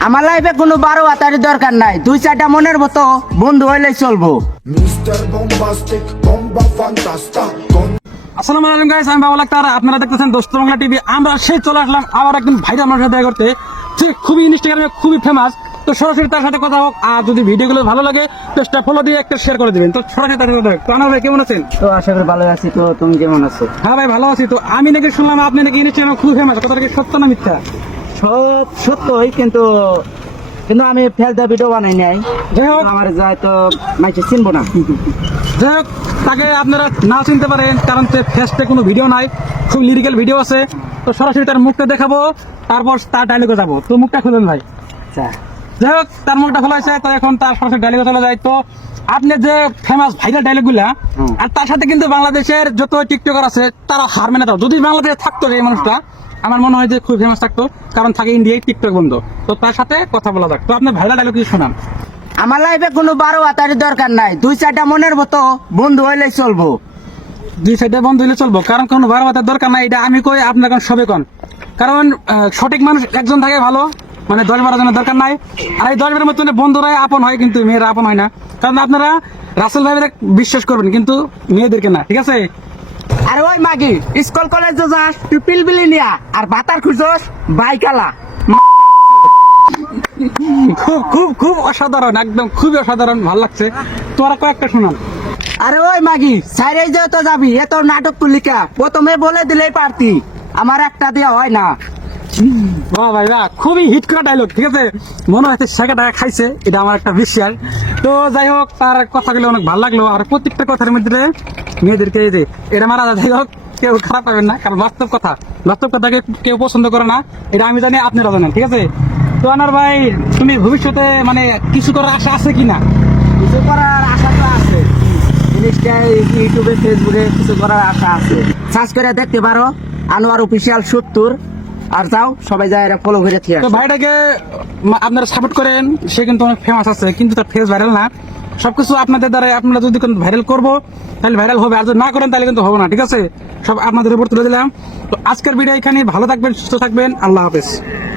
আমার লাইফে কোনো 12 দরকার নাই, 2-4টা মনের মতো বন্ধু হইলেই চলবো। Mr. Bombastic, bomba fantasta, con আসসালামু আলাইকুম গাইস, আমি বাবুল আক্তার। আপনারা দেখতেছেন দোস্ত বাংলা টিভি। আমরা সেই চলে আসলাম আবার একজন ভাইরাল মানুষের দেখা করতে, সে খুবই ইনস্টাগ্রামে খুবই ফেমাস। তো সরাসরি তার সাথে কথা হোক, আর যদি ভিডিওগুলো ভালো লাগে পেজটা ফলো দিয়ে একটা শেয়ার করে দিবেন। তো সরাসরি তার সাথে কথা হোক। তো আনোয়ার ভাই কেমন আছেন? তো আশা করি ভালো আছি। তো তুমি কেমন আছো? হ্যাঁ ভাই ভালো আছি। তো আমি নাকি শুনলাম আপনি নাকি ইনস্টাগ্রামে খুব ফেমাস, কথাটা কি সত্য না মিথ্যা? সব সত্যই, কিন্তু আমি ফেলতে ভিডিও বানাই নাই। যাই হোক, আমার যাই তো মাইকে চিনবো না। যাই হোক, তাকে আপনারা না চিনতে পারেন কারণ ফেসতে কোনো ভিডিও নাই, খুব লিরিক্যাল ভিডিও আছে। তো সরাসরি তার মুখটা দেখাবো, তারপর তার ডায়লগে যাবো। তো মুখটা খুলুন ভাই। আচ্ছা, যাই হোক, তার মুখটা খোলা হয়েছে। তো এখন তার সরাসরি ডায়লগে চলে যায়। তো আপনি যে ফেমাস ভাইরাল ডায়লগ গুলা, আর তার সাথে কিন্তু বাংলাদেশের যত টিকটকার আছে তারা হার মেনে দাও। যদি বাংলাদেশে থাকতো এই মানুষটা, আমার মনে হয় যে খুব ফেমাস থাকতো, কারণ থাকে ইন্ডিয়ায় টিকটক বন্ধ। তো তার সাথে কথা বলা যাক। তো আপনি ভাইরাল ডায়লগ কিছু শোনান। আমার লাইফে কোনো 12 দরকার নাই, 2-4টা মনের মতো বন্ধু হইলেই চলবো। 2 সাইডে বন্ধ হইলে চলবো, কারণ কোনো বারবাতের দরকার নাই। এটা আমি কই, আপনার কোন সবে কোন। কারণ সঠিক মানুষ একজন থাকে ভালো, মানে 10-12 জনের দরকার নাই। আর এই 10-12 মতো বন্ধুরাই আপন হয়, কিন্তু মেয়েরা আপন হয় না। কারণ আপনারা রাসেল ভাইদের বিশ্বাস করবেন, কিন্তু মেয়েদেরকে না, ঠিক আছে? আর ওই মাগি স্কুল কলেজ যাস তুই পিলবিলি নিয়া, আর ভাতার খুঁজোস বাইকালা। খুব খুব খুব অসাধারণ, একদম খুবই অসাধারণ, ভালো লাগছে। তোরা কয়েকটা শোনান। আরে ওই মাগি সাইরে যে তো যাবি, এত নাটক তুলিকা প্রথমে বলে দিলেই পারতি, আমার একটা দিয়ে হয় না। বাহ ভাই বাহ, খুবই হিট করা ডায়লগ, ঠিক আছে? মনে হচ্ছে টাকা খাইছে, এটা আমার একটা বিশ্বাস। তো যাই হোক, তার কথাগুলো অনেক ভালো লাগলো। আর প্রত্যেকটা কথার মধ্যে মেয়েদেরকে এই যে এটা মারা যায়, যাই হোক কেউ খারাপ পাবেন না, কারণ বাস্তব কথাকে কেউ পছন্দ করে না, এটা আমি জানি, আপনারা জানেন, ঠিক আছে? তো আনার ভাই, তুমি ভবিষ্যতে মানে কিছু করার আশা আছে কিনা? কিছু করার আশা তো আছে, ইনস্টায়, ইউটিউবে, ফেসবুকে কিছু করার আশা আছে। সার্চ করে দেখতে পারো আনোয়ার অফিসিয়াল 70, আর যাও সবাই যায় ফলো করে থিয়া। তো ভাইটাকে আপনারা সাপোর্ট করেন, সে কিন্তু অনেক ফেমাস আছে, কিন্তু তার ফেস ভাইরাল না। সবকিছু আপনাদের দ্বারা, আপনারা যদি ভাইরাল করবো তাহলে ভাইরাল হবে, আর যদি না করেন তাহলে কিন্তু হবে না, ঠিক আছে? সব আপনাদের উপর তুলে দিলাম। তো আজকের ভিডিও এখানে, ভালো থাকবেন, সুস্থ থাকবেন, আল্লাহ হাফেজ।